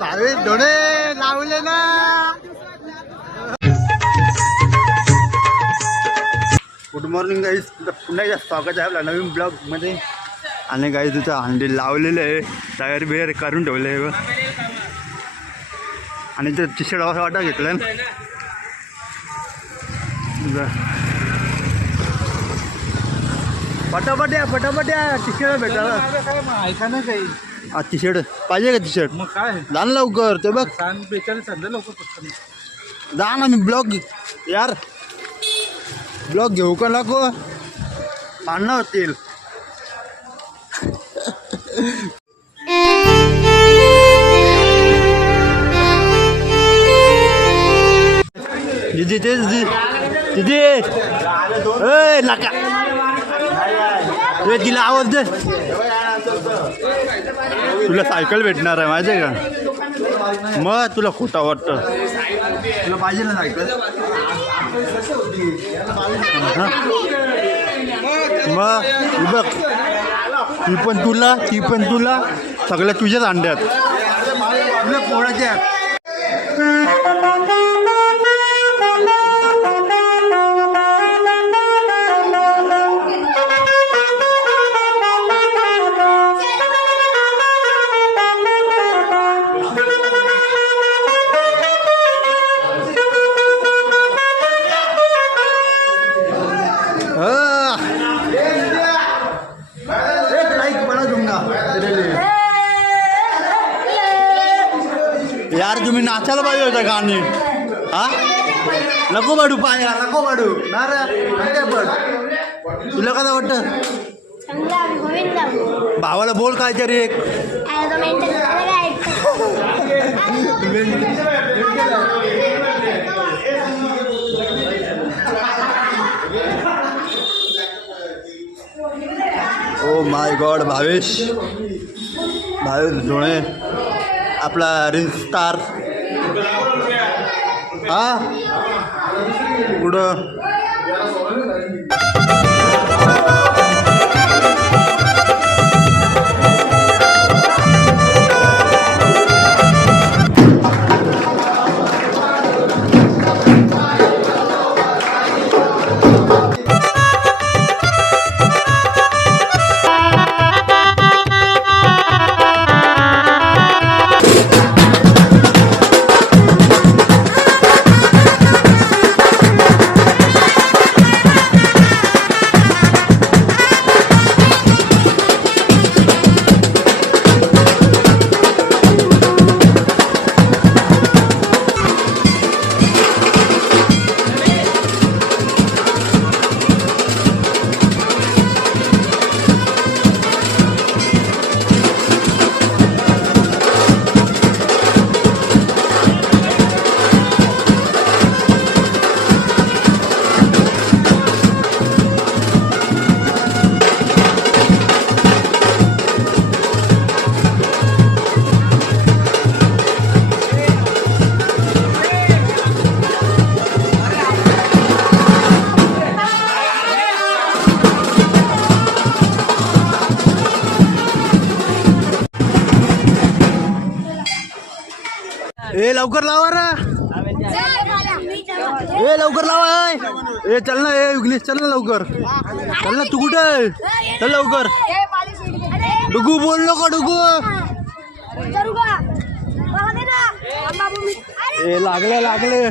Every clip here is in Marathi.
भावे डोळे लावले ना. गुड मॉर्निंग गाईज पुन्हा एकदा स्वागत आहे आपल्या नवीन ब्लॉगमध्ये. आणि गाई तुझं अंडी लावलेलं आहे. तयार बियार करून ठेवलं आहे. आणि ते टी शर्ट असं वाटा घेतलं. पटापट या पटापट या. टी शर्ट भेटायला. ऐका ना काही हा टी शर्ट पाहिजे का टी शर्ट मग काय? जा ना लवकर ते बघ. सांग बेचाळीस पटकन. जा ना मी ब्लॉग यार ब्लॉग घेऊ का नको? भांडणं होतील. दिदी तेच दिदी दिदी ए नका ए, तिला आवाज दे. तुला सायकल भेटणार आहे माहिती आहे का? मग तुला खोटा वाटतं. तुला पाहिजे ना सायकल? मग बघ. ती पण तुला ती पण तुला. सगळ्या तुझ्याच अंड्यात. तुला पोळाच्या होता गाणी. हा? नको पाडू पाया नको ना रे पड तुला काय वाटतं? भावाला बोल काय तरी एक. Oh my god Bhavesh. Bhavesh Dhone आपला रिल्स स्टार. हा. कुठं ए लवकर लावा रे. ए लवकर लावा ए. चल ना ए विघ्नेश चल ना लवकर. चल ना तू कुठे आहे? चल लवकर. डुगू बोल नको डुगू. ए लागले लागले.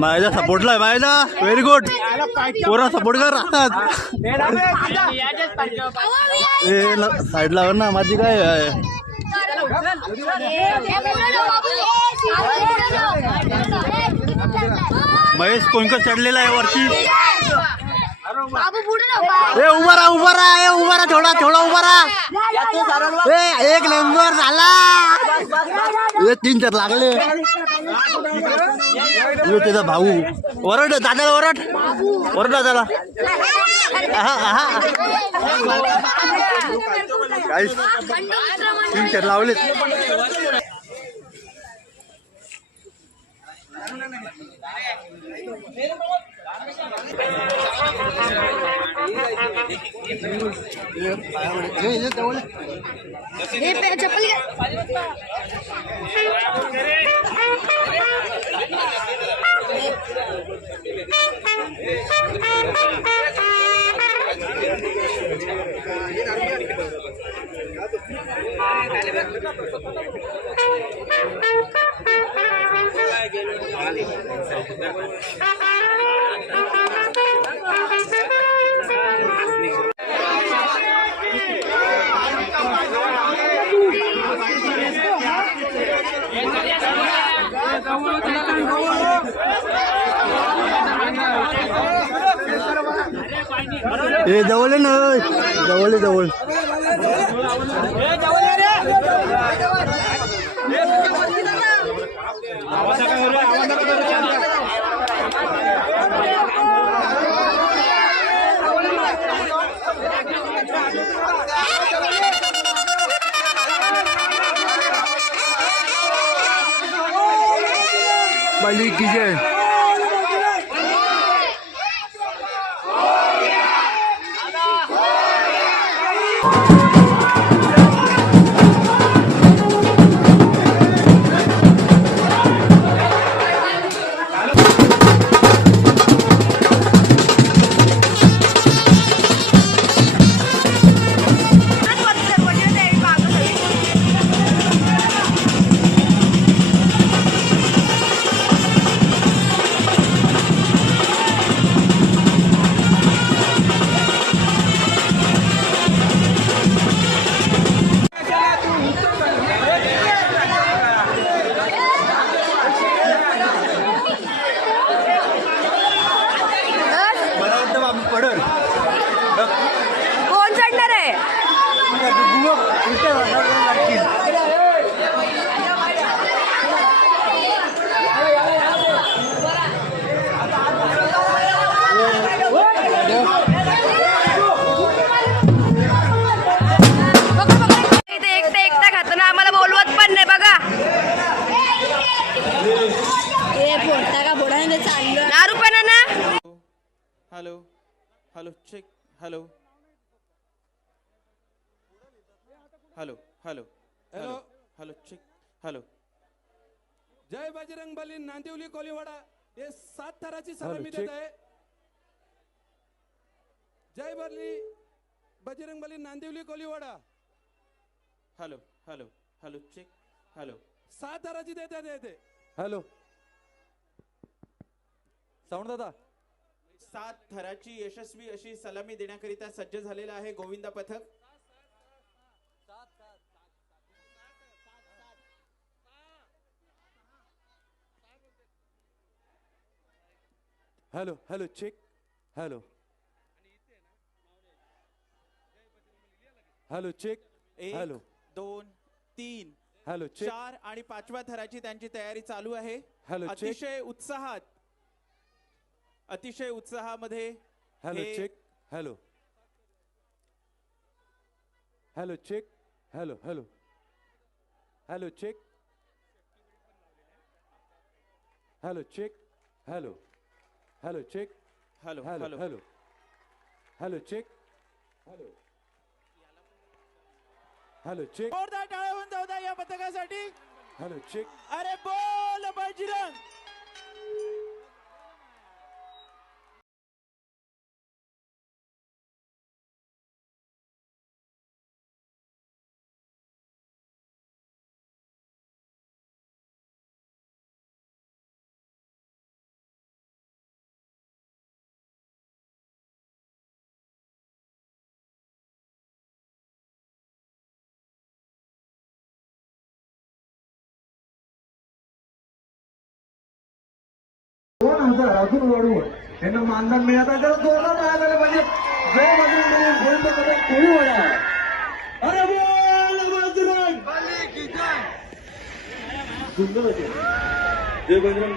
माझ्या सपोर्टला माझा व्हेरी गुड पोरा सपोर्ट कर. राहतात ए साईडला ना माझी काय आहे? महेश कोणकर चढलेला आहे वरती? ए उभा राहा उभा राहा ए उभा राहा थोडा थोडा उभा राहा. ए एक नंबर झाला. ए तीन चार लागले. यो त्याचा भाऊ. ओरड दादाला ओरड. ओरड दादाला आहा, आहा. लावलेत हे चप्पल घ्या ए जवळ आहे ना जवळ आहे, जवळ बली की hello hello hello hello hello check hello जय बजरंग बली नांदिवली कोलीवाडा. हे सात थराची सलामी देत आहे. जय Bareilly Bajrang Bali Nandivali Koliwada. Hello hello hello check hello सात थराची देत आहे ते हॅलो साऊंड दादा? सात थराची यशस्वी अशी सलामी देण्याकरिता सज्ज झालेला आहे गोविंदा पथक. Hello hello check hello. Hello check hello. दोन तीन. हॅलो चेक चार आणि पाचव्या थराची त्यांची तयारी चालू आहे. हॅलो. अतिशय उत्साहात अतिशय उत्साहामध्ये हॅलो हे- check hello hello check hello hello hello check hello check hello hello check hello hello hello hello hello check hello hello check जोरदार टाळ्या होऊन जाऊ द्या या पथकासाठी. हॅलो चेक अरे बोल बजरंग दोन हजार अजून वाढवून यांना मानधन मिळत आहे. जर जोरदार मिळालं म्हणजे जय बजरंग कोणी अरे बोल बजरंग जय बजरंग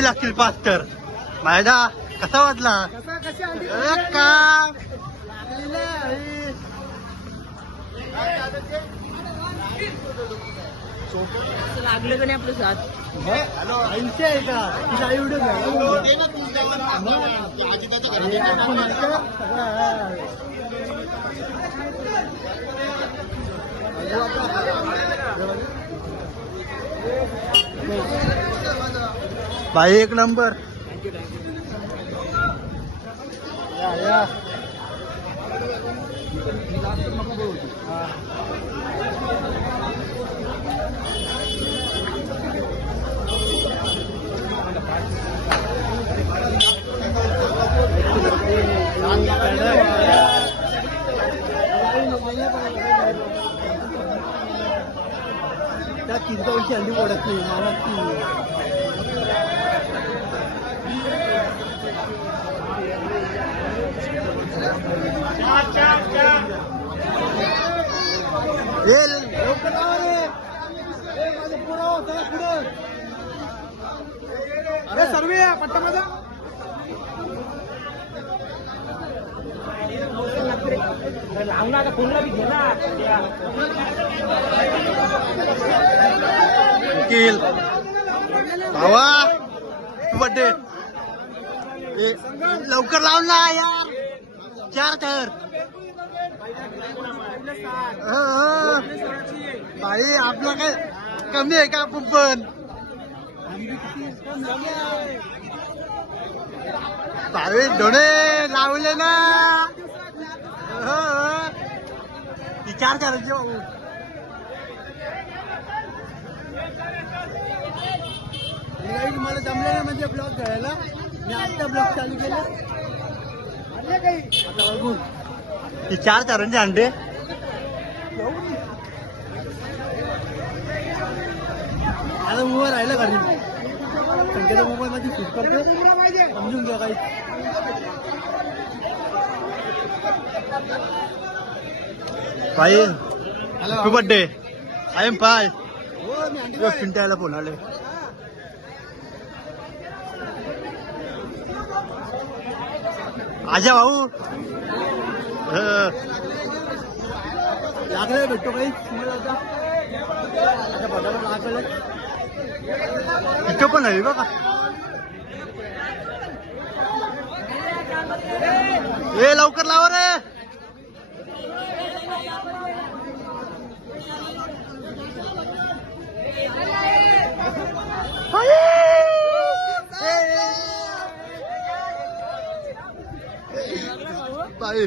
लागतील पाच तर मायदा कसा वाटला? अरे का लागले का नाही आपलं साथ? एवढं भाई एक नंबर. या या. त्या किंकावरची हल्ली ओढत नाही मला ती ए, लवकर लावा रे. ए, माझं पुढं हो, चला पुढं. अरे सर्वे पट्टा माझा वकील भावा बड्डे. लवकर लाव ना यार. चार तर. हो, भाई आपलं काय कमी आहे का आपण पण? भाई डोळे लावले ना. हो, हो. विचार करायचे भाऊ काही मला जमलं नाही म्हणजे ब्लॉग घ्यायला. मी आता ब्लॉग चालू केला. आता बघून हे चार चारांचे अंडे. आता मोबाईल राहिला घरी. संख्याचा मोबाईल मध्ये शूट करतो. समजून घ्या काही भाई हॅपी बर्थडे आय एम पाय पिंटायला फोन आले आजा भाऊ. लागले भेटतो काही इथं पण आहे बघा ए लवकर लावा रे बाई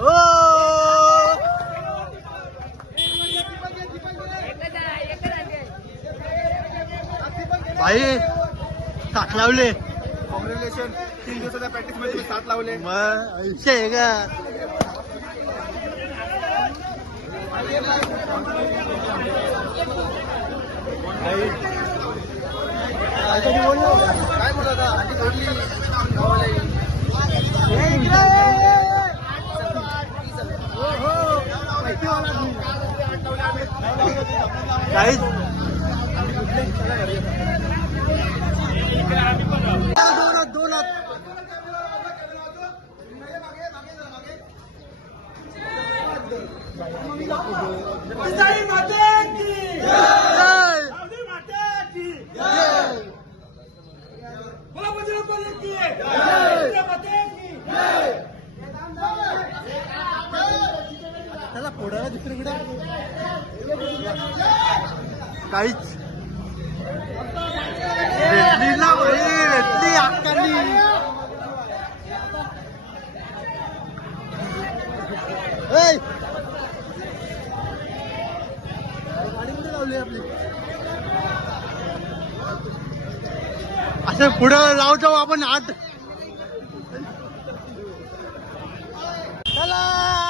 ओ भाई साथ लावले कॉंग्रॅच्युलेशन तीन दिवसाच्या प्रॅक्टिस आयुष्य आहे का काय? होता आधी जोडली काहीच दोनात दोनात जय! जय! त्याला फोडायला दुसरीकडे काहीच. भेटली ना लावली आपली पुढं लाव जाऊ आपण आत. चला!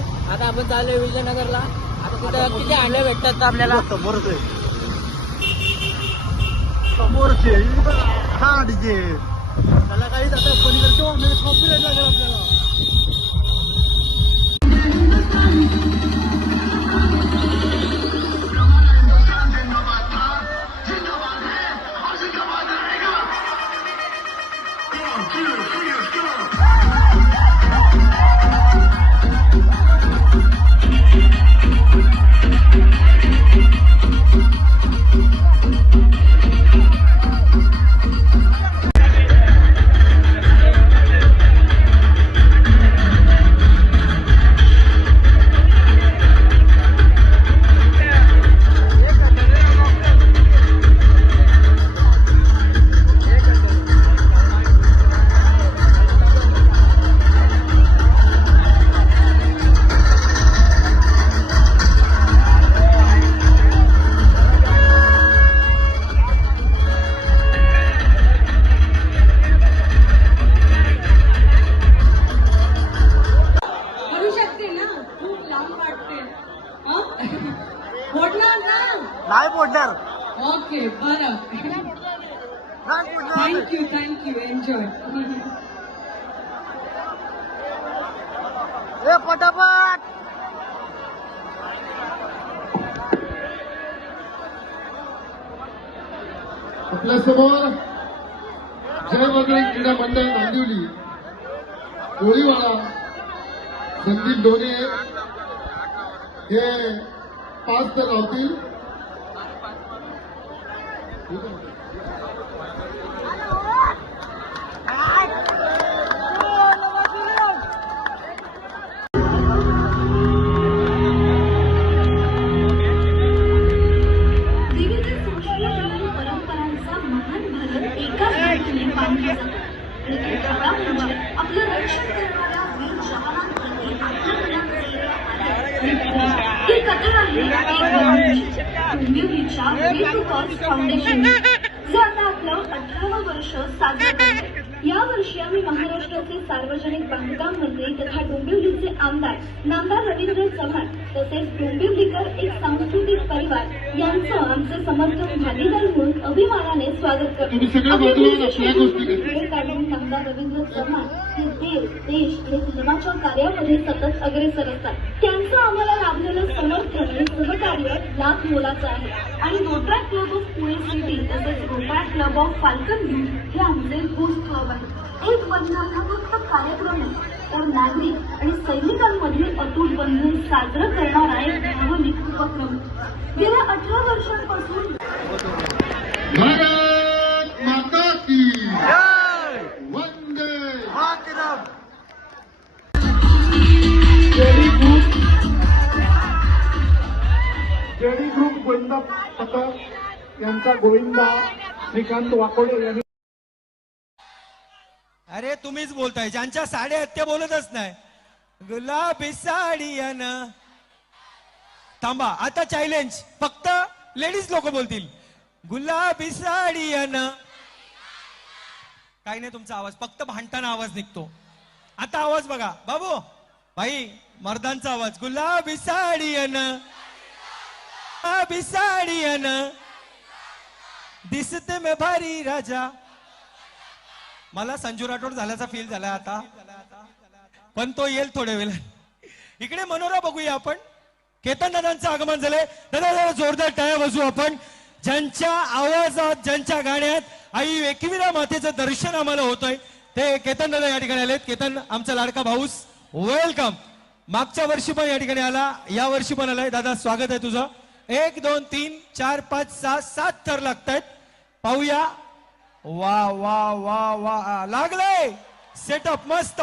आता आपण चाललोय विजयनगरला. आता तिथं किती अंडे भेटतात आपल्याला? समोरच. आहे समोरच. आहे हा डीजे. त्याला काहीच आता पलीकडच्या वाहनाला copyright लागेल. ए पटापट! आपल्यासमोर जय बजरंग क्रीडा मंडळ नांदिवली. कोळीवाडा संदीप ढोणे हे पाच तर लावतील आणि आपलं रक्षण करणाऱ्या वीर जवानांप्रती आपल्याकडे ही कथा आहे एक वर्षाची. फाउंडेशन जे आता आपलं अठरावं वर्ष साजरं करते या वर्षी आम्ही महाराष्ट्राचे सार्वजनिक बांधकाम मंत्री तथा डोंबिवलीचे आमदार नामदार रवींद्र चव्हाण तसेच डोंबिवलीकर एक सांस्कृतिक परिवार यांचं आमचे समर्थक भागीदार म्हणून अभिमानाने स्वागत करतो. काढून नामदार रवींद्र चव्हाण हे देश देश आणि धर्माच्या कार्यामध्ये सतत अग्रेसर असतात. त्यांचं आम्हाला लाभलेलं समर्थन आणि सहकार्य लाख मोलाचं आहे. आणि Rotaract club of Pune city तसेच Rotaract club of Falcon view हे आमचे होस्ट क्लब आहे. एक बंधन हा फक्त कार्यक्रम नाही तर नागरिक आणि सैनिकांमधील अतूट बंधन साजरं करणारा एक भावनिक उपक्रम. गेल्या अठरा वर्षांपासून भारत माता की गोविंदा पथक यांचा गोविंदा श्रीकांत वाकोडे यांनी अरे तुम्हीच बोलताय. ज्यांच्या साड्या आहेत ते बोलतच नाही. गुलाबी साडी थांबा आता चॅलेंज फक्त लेडीज लोक बोलतील. गुलाबी साडी अन काही नाही तुमचा आवाज फक्त भांडताना आवाज निघतो. आता आवाज बघा. बाबू भाई मर्दांचा आवाज. गुलाबी साडी अभिसाडियन गुलाबी दिसते मे भारी राजा। मला संजू राठोड झाल्याचा फील झाला आता. पण तो येईल थोड्या वेळा इकडे मनोरा बघूया आपण. केतन दादांचं आगमन झालंय. दादा दादा जोरदार टाळ्या वाजू आपण. ज्यांच्या आवाजात ज्यांच्या गाण्यात आई एकविरा मातेचं दर्शन आम्हाला होतंय ते केतन दादा या ठिकाणी आलेत. केतन आमचा लाडका भाऊस वेलकम मागच्या वर्षी पण या ठिकाणी आला या वर्षी पण आलाय. दादा स्वागत आहे तुझं. एक दोन तीन चार पाच सहा सात थर लागतायत. पाहूया. वा वा वा वा लागले सेटअप मस्त.